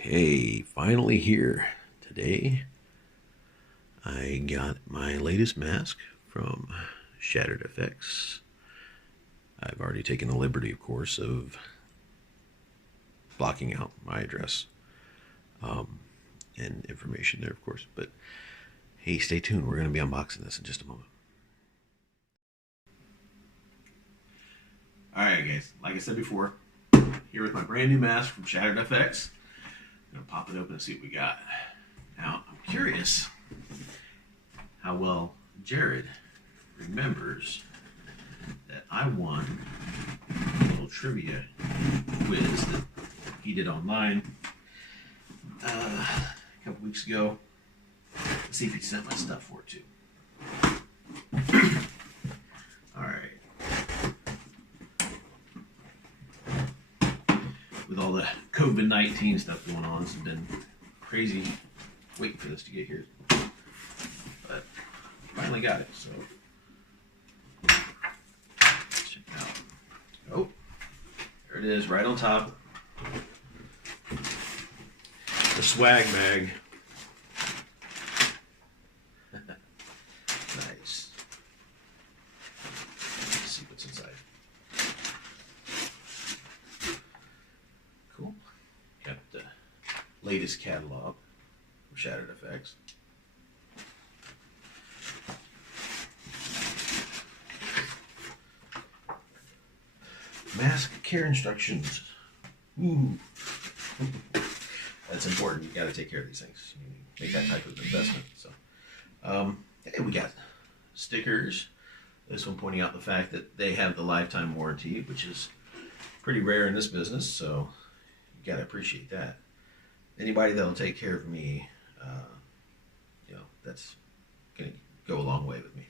Hey, finally here. Today, I got my latest mask from Shattered FX. I've already taken the liberty, of course, of blocking out my address and information there, of course. But hey, stay tuned. We're going to be unboxing this in just a moment. Alright, guys. Like I said before, here with my brand new mask from Shattered FX. I'm going to pop it open and see what we got. Now, I'm curious how well Jared remembers that I won a little trivia quiz that he did online a couple weeks ago. Let's see if he sent my stuff for it too. Alright. With all the COVID-19 stuff going on, it's been crazy waiting for this to get here. But finally got it, so let's check it out. Oh, there it is, right on top. The swag bag. Nice. Let's see what's inside. Cool. Got the latest catalog from Shattered FX. Mask care instructions. Ooh. That's important. You gotta take care of these things. You make that type of investment. So, hey, we got stickers. This one pointing out the fact that they have the lifetime warranty, which is pretty rare in this business. So, you gotta appreciate that. Anybody that'll take care of me, that's gonna go a long way with me.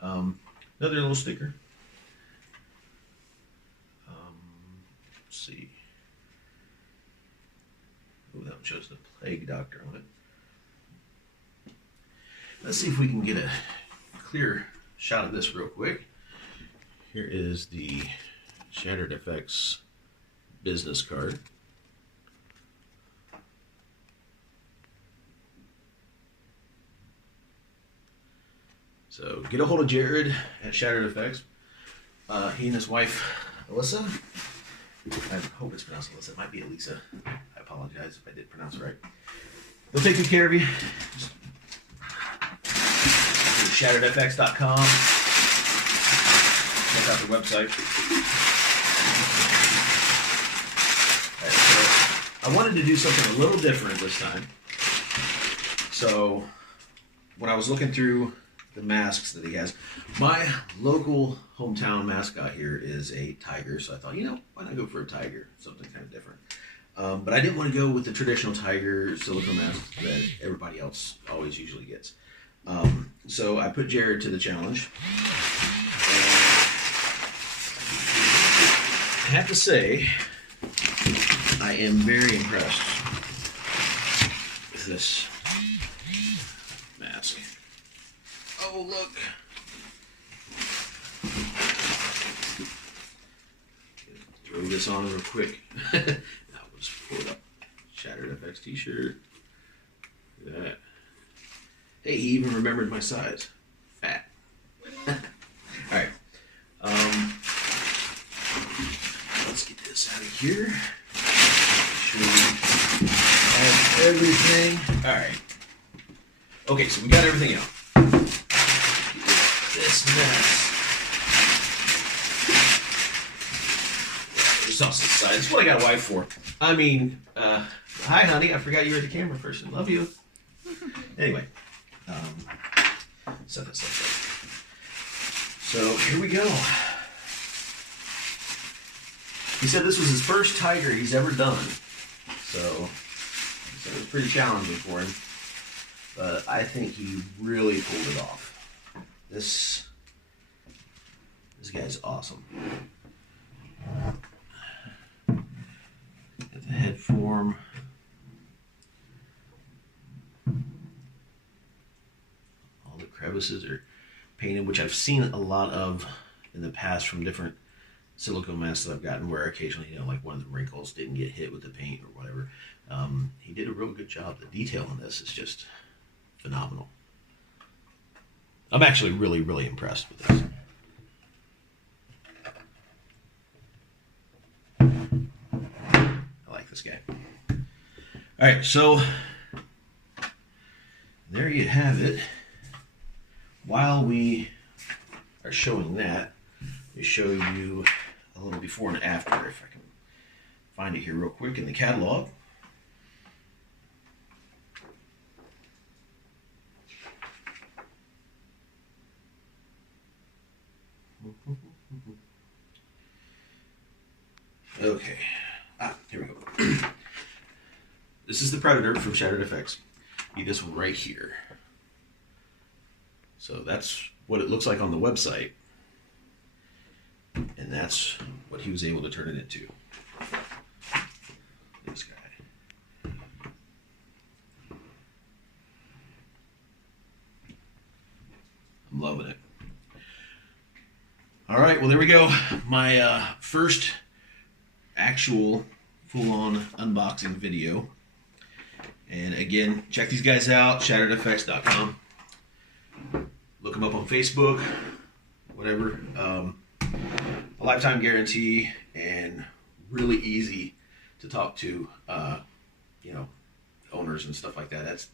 Another little sticker. Let's see. Oh, that one shows the plague doctor on it. Let's see if we can get a clear shot of this real quick. Here is the Shattered FX business card. So get a hold of Jared at Shattered FX. He and his wife, Alyssa. I hope it's pronounced Alyssa. It might be Elisa. I apologize if I did pronounce it right. They'll take good care of you. Just go to shatteredfx.com. Check out their website. Right, so I wanted to do something a little different this time. So when I was looking through the masks that he has, my local hometown mascot here is a tiger, so I thought, why not go for a tiger, something kind of different. But I didn't want to go with the traditional tiger silicone mask that everybody else always usually gets. So I put Jared to the challenge. And I have to say, I am very impressed with this mask. Oh, look. Throw this on real quick. That was pulled up. Shattered FX t-shirt. Look at that. Hey, he even remembered my size. Fat. Alright. Let's get this out of here. Make sure we have everything. Alright. Okay, so we got everything out. This mess. The sausage side. That's what I got a wife for. I mean, hi honey, I forgot you were the camera person. Love you. Anyway, set this up. So here we go. He said this was his first tiger he's ever done. So it was pretty challenging for him. But I think he really pulled it off. This guy's awesome. Got the head form. All the crevices are painted, which I've seen a lot of in the past from different silicone masks that I've gotten where occasionally, like one of the wrinkles didn't get hit with the paint or whatever. He did a real good job. The detail on this is just phenomenal. I'm actually really, really impressed with this. I like this guy. All right, so there you have it. While we are showing that, let me show you a little before and after, if I can find it here real quick in the catalog. Okay, here we go. This is the Predator from Shattered FX. Need this one right here. So that's what it looks like on the website. And that's what he was able to turn it into. This guy. I'm loving it. All right, well, there we go. My first actual full-on unboxing video. And again, check these guys out, shatteredfx.com. Look them up on Facebook, whatever. A lifetime guarantee and really easy to talk to, owners and stuff like that.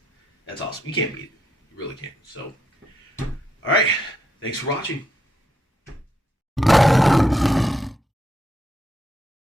That's awesome. You can't beat it. You really can't. So, all right. Thanks for watching.